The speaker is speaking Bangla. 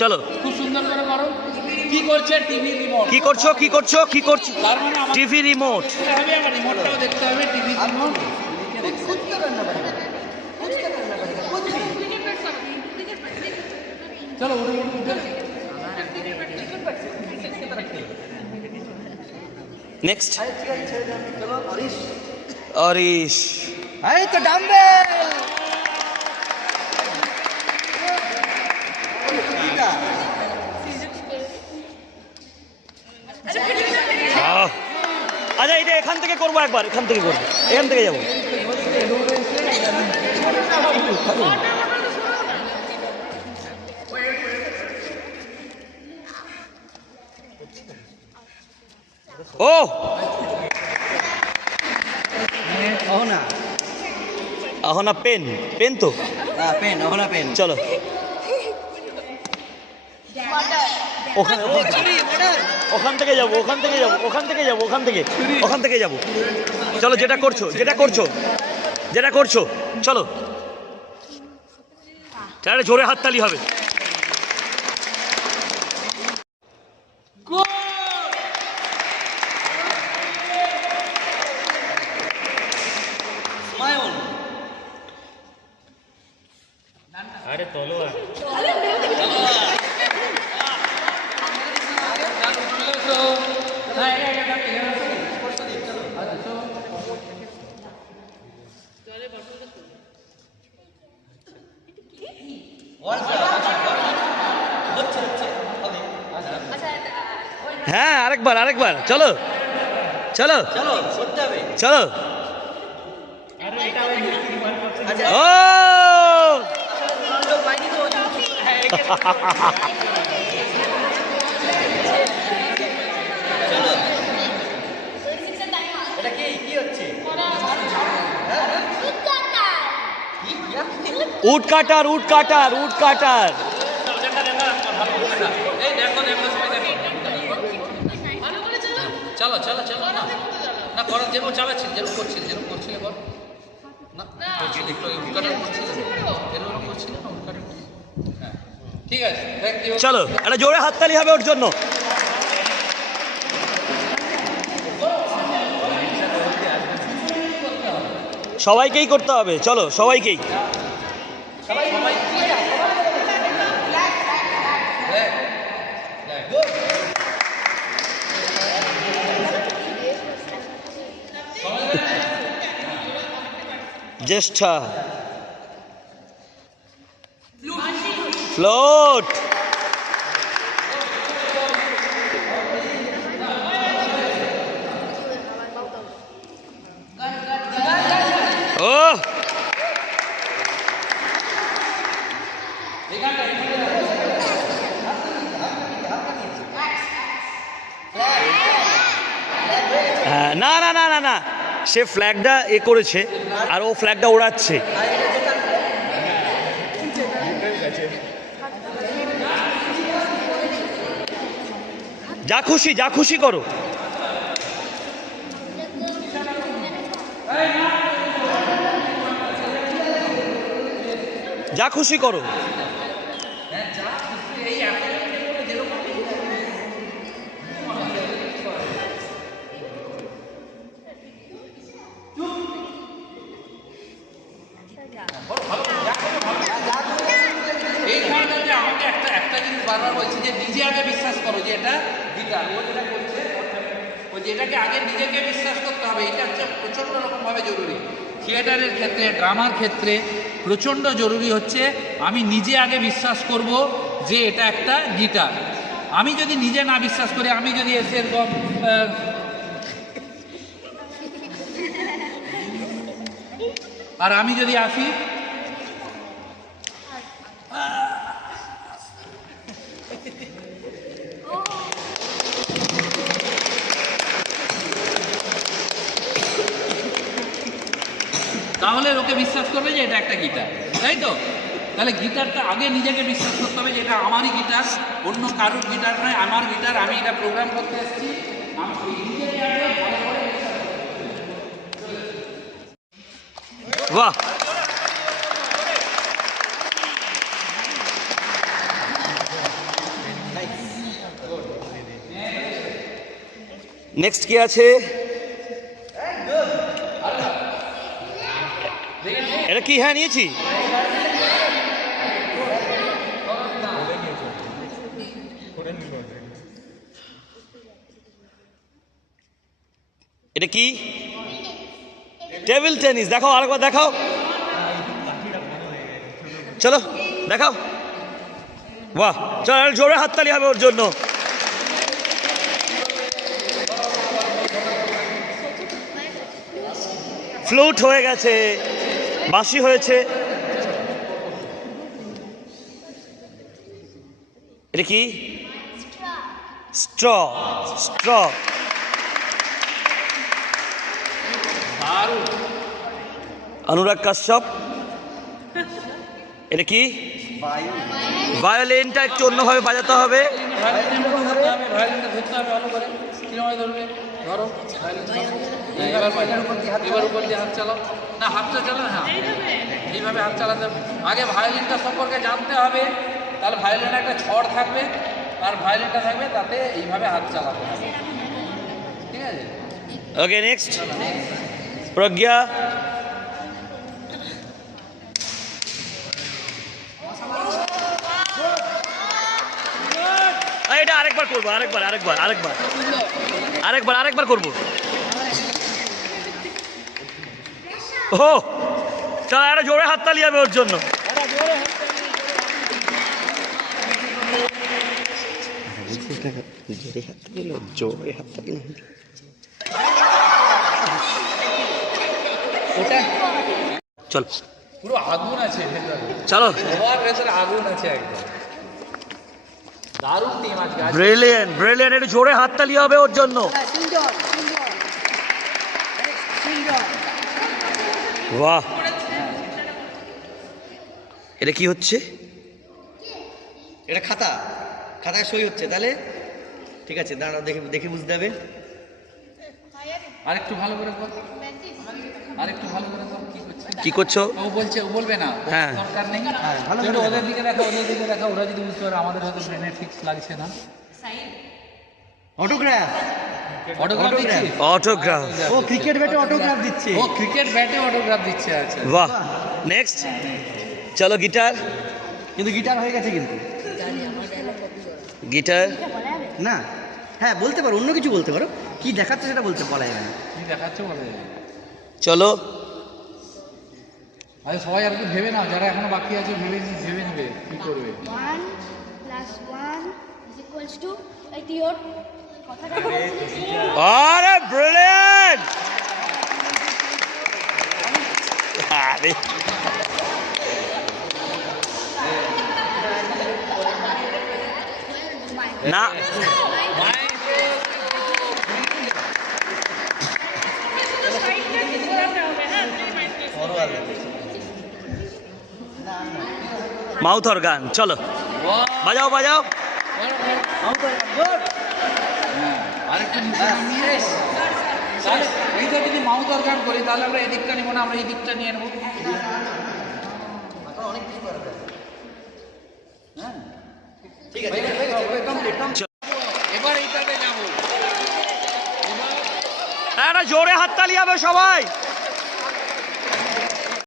চলো, খুব সুন্দর করে করো। কি করছে? TV remote. কি করছো কি করছো কি করছো? তার মানে আমার টিভি রিমোট। দেখতে হবে, আমার রিমোটটাও দেখতে হবে। টিভি রিমোট চলো উঠে উঠে। Next Auris. এই তো ডাম্বেল। আচ্ছা, এটা এখান থেকে করবো, একবার এখান থেকে করবো, এখান থেকে যাবো। ও অহনা আহনা পেন, পেন তো পেন, অহনা পেন। চলো ওখানে, ওখান থেকে যাবো, ওখান থেকে যাবো, ওখান থেকে যাবো, ওখান থেকে, ওখান থেকে যাবো। চলো, যেটা করছো যেটা করছো যেটা করছো চলো। তাহলে জোরে হাততালি হবে। আরে তোলো হ্যাঁ, আরেকবার আরেকবার। চলো চলো চলো। ও wood cutter, wood cutter, wood cutter. চলো চলো চলো। না না করো, যেরকম চালাচ্ছিল, যেরকম করছিলে, যেরকম করছিলে বল। না করছিলে, একটু উৎকাটন করছিলে, এরকম করছিলে না উৎকাটন। হ্যাঁ ঠিক আছে, চলো, একটা জোরে হাততালি হবে ওর জন্য। সবাইকেই করতে হবে, চলো সবাইকেই। জ্যেষ্ঠা ফ্লোট। ও না না না না না, সে ফ্ল্যাগটা এ করেছে আর ও ফ্ল্যাগটা ওড়াচ্ছে। যা খুশি, যা খুশি করো। যা খুশি করো। এইখানটাতে আমাকে একটা জিনিস বারবার বলছি যে নিজে আগে বিশ্বাস করো যে এটা গিটার। ও যেটা করছে, ও যেটাকে আগে নিজেকে বিশ্বাস করতে হবে, এটা হচ্ছে প্রচণ্ড রকমভাবে জরুরি। থিয়েটারের ক্ষেত্রে, ড্রামার ক্ষেত্রে প্রচণ্ড জরুরি হচ্ছে আমি নিজে আগে বিশ্বাস করব যে এটা একটা গিটার। আমি যদি নিজে না বিশ্বাস করি, আমি যদি এসে এরকম আর আমি যদি আসি তাহলে লোকে বিশ্বাস করবে যে এটা একটা গিটার, তাই তো? তাহলে গিটারটা আগে নিজেকে বিশ্বাস করতে হবে যে এটা আমারই গিটার, অন্য কারোর গিটার নয়, আমার গিটার। আমি এটা প্রোগ্রাম করতে এসেছি, আমি নিজেকে আগে ভালো করে বিশ্বাস করব। বাহ, নেক্সট কি আছে? এটা কি? হ্যাঁ নিয়েছি। এটা কি? Table tennis. দেখাও, আরেকবার দেখাও। চলো দেখাও। বাহ, চলো জোরে হাততালি হবে ওর জন্য। ফ্লুট হয়ে গেছে, বাঁশি হয়েছে। এটা কি? স্ট্র। স্ট্র। অনুরাগ কাশ্যপ। এটা কি? ভায়োলিনটা একটু অন্যভাবে বাজাতে হবে। ভায়োলিনটা ধরতে হবে, ভায়োলিনটা ধরতে হবে ভালো করে। কিরকম ধরবে? ধরো এবার উপর দিয়ে হাত চালাও। না, হাতটা চালাও। হ্যাঁ, এইভাবে হাত চালাতে হবে। আগে ভায়োলিনটা সম্পর্কে জানতে হবে, তাহলে ভায়োলিনে একটা ছড় থাকবে আর ভায়োলিনটা থাকবে, তাতে এইভাবে হাত চালাতে হবে। ঠিক আছে? ওকে, নেক্সট প্রজ্ঞা। এটা আরেকবার করবো, আরেকবার করবো। ও চল, একটা জোরে হাততালি হবে ওর জন্য। চল, পুরো আগুন আছে ভেতরে, চলো। সবার ভেতরে আগুন আছে একদম। দারুণ টিম আজকে। Brilliant, brilliant. একটু জোরে হাততালি হবে ওর জন্য। বাহ, এটা কি হচ্ছে? এটা খাতা, খাতায় সই হচ্ছে। তাহলে ঠিক আছে, দাঁড়াও, দেখে দেখে বুঝতে হবে। আরেকটু ভালো করে কর, আরেকটু ভালো করে কর। কি করছে? কি করছো? ও বলছে, ও বলবে না, হ্যাঁ। দরকার নেই। হ্যাঁ, ভালো একটু করে ওদের দিকে দেখো, ওদের দিকে দেখো। ওরা যদি বুঝতে পারে, আমাদের হয়তো ব্রেনে ফিক্স লাগছে না। অটোগ্রাফ। অটোগ্রাফ দিচ্ছে? অটোগ্রাফ। ও ক্রিকেট ব্যাটে অটোগ্রাফ দিচ্ছে। ও ক্রিকেট ব্যাটে অটোগ্রাফ দিচ্ছে। আচ্ছা, বাহ, নেক্সট চলো গিটার। কিন্তু গিটার হয়ে গেছে কিন্তু। গিটার না, হ্যাঁ বলতে পারো, অন্য কিছু বলতে পারো। কি দেখাচ্ছে সেটা বলতে বলা যাবে না। কি দেখাচ্ছে বলে? চলো। আরে সবাই আর কি ভেবে নাও, যারা এখনো বাকি আছে ভেবে নেবে কি করবে। 1 + 1 = 2 এই ওর কথাটা বলছিস? আরে ব্রিলিয়েন্ট! আরে না, মাউথ অর্গান। চলো বাজাও, বাজাও। আরেকটু নিচে নামিয়ে, তাহলে এইটা যদি মাউথ অর্গান করি, তাহলে আমরা এদিকটা নিব না, আমরা এই দিকটা নিয়ে নেবো। ঠিক আছে, এবার এইটাতে যাবো। একটা জোরে হাততালি হবে সবাই।